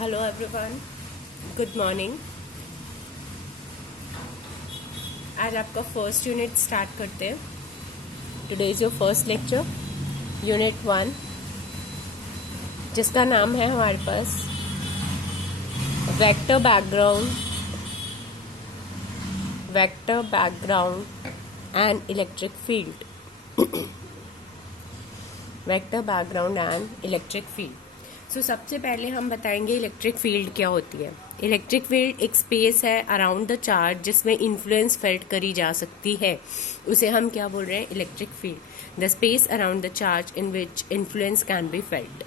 Hello everyone, good morning. आज आपका first unit start करते हैं। Today is your first lecture, unit 1, जिसका नाम है हमारे पास vector background and electric field. Vector background and electric field. So सबसे पहले हम बताएंगे इलेक्ट्रिक फील्ड क्या होती है। इलेक्ट्रिक फील्ड एक स्पेस है अराउंड द चार्ज जिसमें इन्फ्लुएंस फेल्ट करी जा सकती है, उसे हम क्या बोल रहे हैं? Electric field. The space around the charge in which influence can be felt.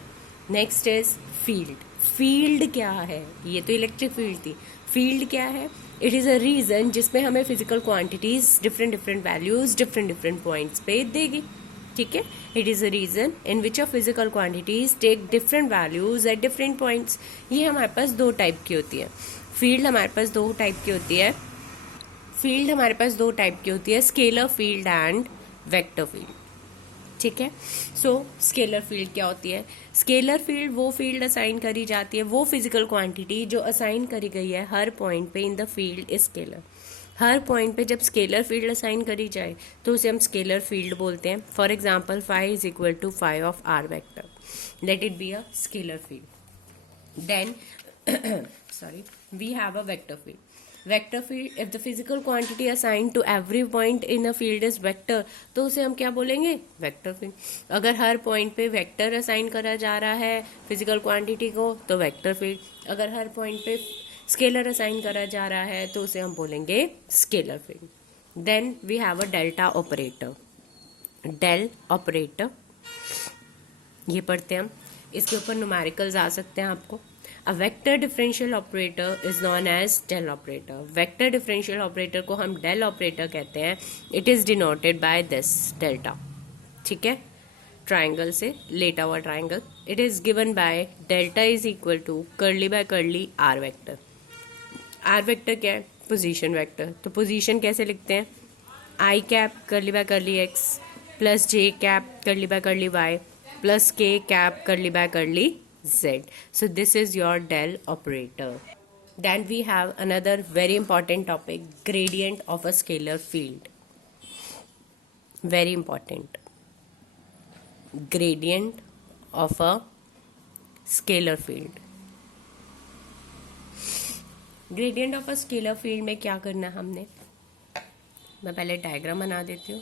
Next is field. Field क्या है? ये तो इलेक्ट्रिक फील्ड थी। फील्ड क्या है? इट इज़ अ रीजन जिसमें हमें physical quantities different values different points पे देगी। ठीक है, it is a region in which a physical quantities take different values at different points. ये हमारे पास दो टाइप की होती है। फील्ड हमारे पास दो टाइप की होती है। Scalar field and vector field. ठीक है, सो स्केलर फील्ड क्या होती है? स्केलर फील्ड वो फील्ड असाइन करी जाती है, वो फिजिकल क्वांटिटी जो असाइन करी गई है हर पॉइंट पे in the field is scalar. Her point पे जब स्केलर फील्ड असाइन करी जाए तो उसे हम स्केलर फील्ड बोलते हैं। For example, phi is equal to phi of r vector, let it be a scalar field. Then sorry, we have a vector field. Vector field, if the physical quantity assigned to every point in a field is vector, तो उसे हम क्या बोलेंगे? Vector field. अगर हर point पे vector assign करा जा रहा है फिजिकल क्वांटिटी को तो वेक्टर फील्ड। अगर हर पॉइंट पे स्केलर असाइन करा जा रहा है तो उसे हम बोलेंगे scalar field. Then we have a delta operator. Del operator ये पढ़ते हैं हम, इसके ऊपर न्यूमेरिकल्स आ सकते हैं आपको। A vector differential operator is known as del operator. Vector differential operator को हम del operator कहते हैं। It is denoted by this delta. ठीक है, ट्राइंगल से लेटा हुआ triangle. It is given by delta is equal to curly by curly r vector. r vector क्या है? Position vector. तो पोजीशन कैसे लिखते हैं? I cap curly by curly x plus j cap curly by curly y plus k cap curly by curly z. So this is your del operator. Then we have another very important topic, gradient of a scalar field. Very important. Gradient of a scalar field. Gradient of a scalar field में क्या करना है हमने? मैं पहले diagram बना देती हूँ।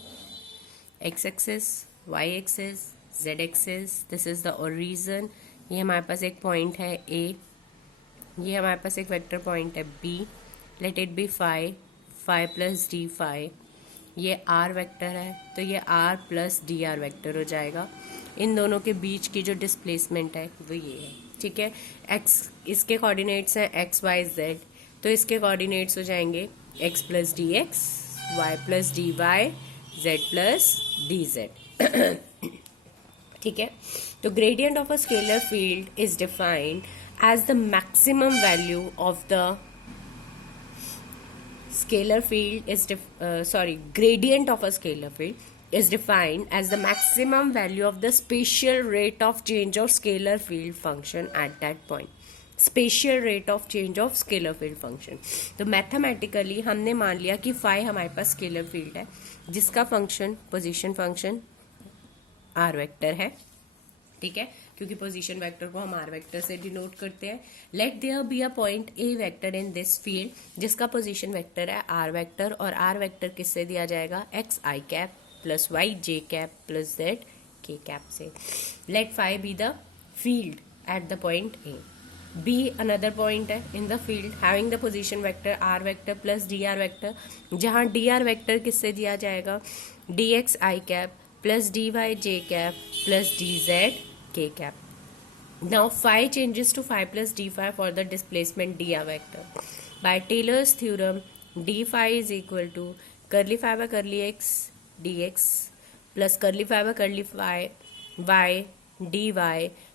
x axis, y axis, z axis, this is the origin. ये हमारे पास एक पॉइंट है A, ये हमारे पास एक वेक्टर पॉइंट है B, let it be phi plus d phi. ये R वेक्टर है तो ये R plus d r vector हो जाएगा। इन दोनों के बीच की जो डिस्प्लेसमेंट है वो ये है। ठीक है, x इसके कोऑर्डिनेट्स हैं x y z, तो इसके कोऑर्डिनेट्स हो जाएंगे x plus d x, y plus d y, z plus d z. ठीक है, तो gradient of a scalar field is defined as the maximum value of the scalar field is gradient of a scalar field is defined as the maximum value of the spatial rate of change of scalar field function at that point. Spatial rate of change of scalar field function. तो mathematically हमने मान लिया कि phi हमारे पास scalar field है जिसका function position function r vector है। ठीक है, क्योंकि पोजीशन वेक्टर को हम आर वेक्टर से डिनोट करते हैं। Let there be a point A vector in this field जिसका पोजीशन वेक्टर है आर वेक्टर, और आर वेक्टर किससे दिया जाएगा? X i cap plus y j cap plus z k cap से। Let phi be the field at the point A. B another point है in the field having the position vector r vector plus dr vector, जहाँ dr vector किससे दिया जाएगा? dx i cap plus dy j cap plus dz k cap. Now phi changes to phi plus d phi for the displacement dr vector. By Taylor's theorem, d phi is equal to curly phi by curly x dx plus curly phi by curly phi y dy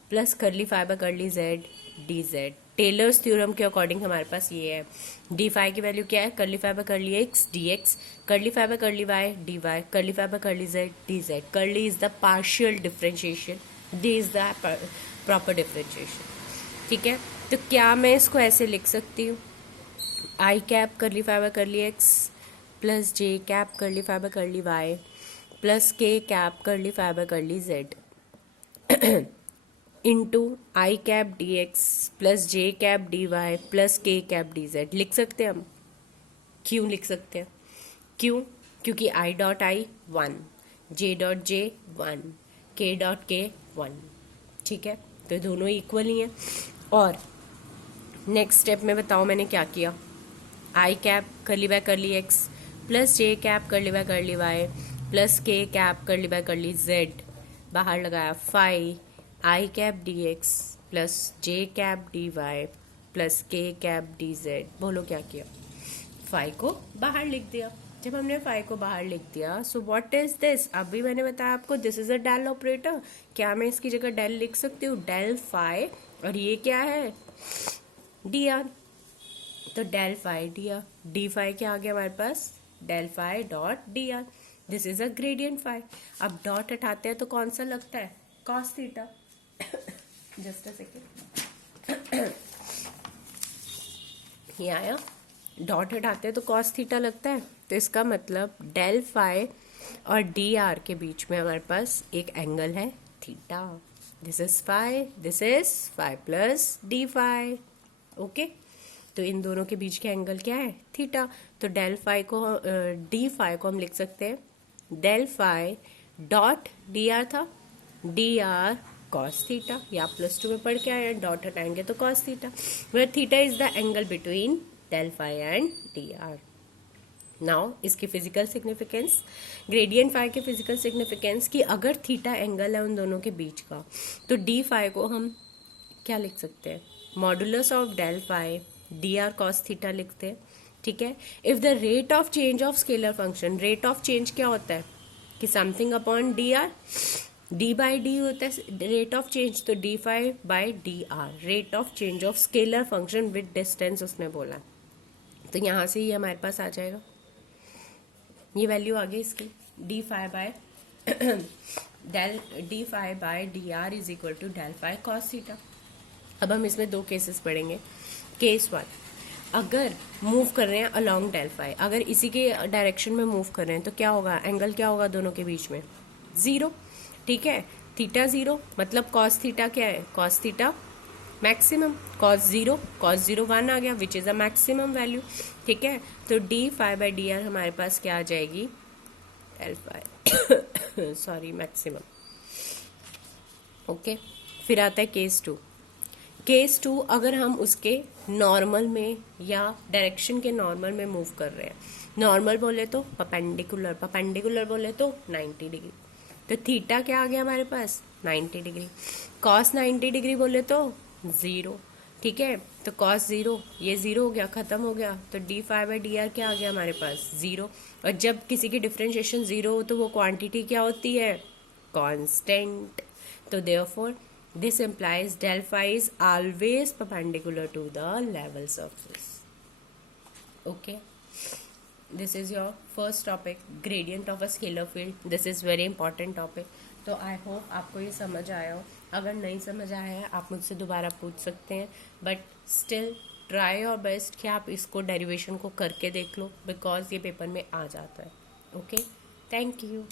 plus curly phi by curly z dz। Taylor's theorem के according हमारे पास ये है। D phi की value क्या है? curly phi by curly x dx, curly phi by curly y dy, curly phi by curly z dz। curly is the partial differentiation, d is the proper differentiation। ठीक है, तो क्या मैं इसको ऐसे लिख सकती हूँ, i cap curly phi by curly x plus j cap curly phi by curly y plus k cap curly phi by curly z into i cap d x plus j cap d y plus k cap d z लिख सकते हैं हम। क्यों लिख सकते हैं? क्यों? क्योंकि I dot I 1, J dot J 1, के डॉट के 1। ठीक है, तो दोनों इक्वल ही हैं। और नेक्स्ट स्टेप में बताओ मैंने क्या किया, i cap curly by curly x plus j cap curly by curly y plus k cap curly by curly z, बाहर लगाया phi i cap d x plus j cap d y plus k cap d z. बोलो क्या किया, phi को बाहर लिख दिया। जब हमने फाई को बाहर लिख दिया, सो व्हाट इज दिस, अभी मैंने बताया आपको this is a del operator. क्या मैं इसकी जगह डेल लिख सकती हूँ, डेल फाई, और ये क्या है, डी आर, तो del phi d r, d phi क्या आ गया हमारे पास, del phi dot d r, this is a gradient phi. अब डॉट हटाते हैं तो कौन सा लगता है, cos theta. Just a second, ये आया, डॉट हटाते हैं तो कॉस थीटा लगता है, तो इसका मतलब डेल फाई और डी आर के बीच में हमारे पास एक एंगल है theta. This is phi plus d phi. Okay, तो इन दोनों के बीच के एंगल क्या है, थीटा। तो डेल फाई को डी फाई को हम लिख सकते हैं del phi dot d r था, डी आर कॉस थीटा, या +2 में पढ़ के आए, डॉट हटाएंगे तो cos theta, where theta is the angle between del phi and d r. Now इसकी फिजिकल सिग्निफिकेंस, ग्रेडियंट फाई के फिजिकल सिग्निफिकेंस कि अगर थीटा एंगल है उन दोनों के बीच का, तो डी फाई को हम क्या लिख सकते हैं, modulus of del phi d r cos theta लिखते हैं। ठीक है, if the rate of change of scalar function, rate of change क्या होता है कि something upon d r, d by d होता है रेट ऑफ चेंज, तो d phi by d r, rate of change of scalar function with distance उसने बोला, तो यहाँ से ये हमारे पास आ जाएगा, ये वैल्यू आ गई इसकी, d phi by del d phi by d r is equal to del phi cos theta. अब हम इसमें दो केसेस पढ़ेंगे। केस 1, अगर मूव कर रहे हैं अलोंग डेल फाई, अगर इसी के डायरेक्शन में मूव कर रहे हैं तो क्या होगा, एंगल क्या होगा दोनों के बीच में, 0। ठीक है, थीटा 0 मतलब कॉस थीटा क्या है, कॉस थीटा मैक्सिमम, कॉस 0 1 आ गया which is a maximum value. ठीक है, तो d phi by d r हमारे पास क्या आ जाएगी, del phi sorry maximum. Okay, फिर आता है केस 2। केस 2, अगर हम उसके नॉर्मल में या डायरेक्शन के नॉर्मल में मूव कर रहे हैं, नॉर्मल बोले तो परपेंडिकुलर, परपेंडिकुलर बोले तो 90 डिग्री, तो थीटा क्या आ गया हमारे पास, 90 डिग्री, कॉस 90 डिग्री बोले तो 0। ठीक है, तो कॉस 0, ये 0 हो गया, खत्म हो गया, तो d phi by d r क्या आ गया हमारे पास, 0। और जब किसी की डिफरेंशिएशन 0 हो तो वो क्वांटिटी क्या होती है, कांस्टेंट, तो therefore this implies del phi is always perpendicular to the level surface. Okay, this is your first topic, gradient of a scalar field. This is very important topic. तो I hope आपको ये समझ आया हो, अगर नहीं समझ आया है आप मुझसे दोबारा पूछ सकते हैं, but still try your best कि आप इसको डेरिवेशन को करके देख लो, बिकॉज ये पेपर में आ जाता है। Okay, thank you.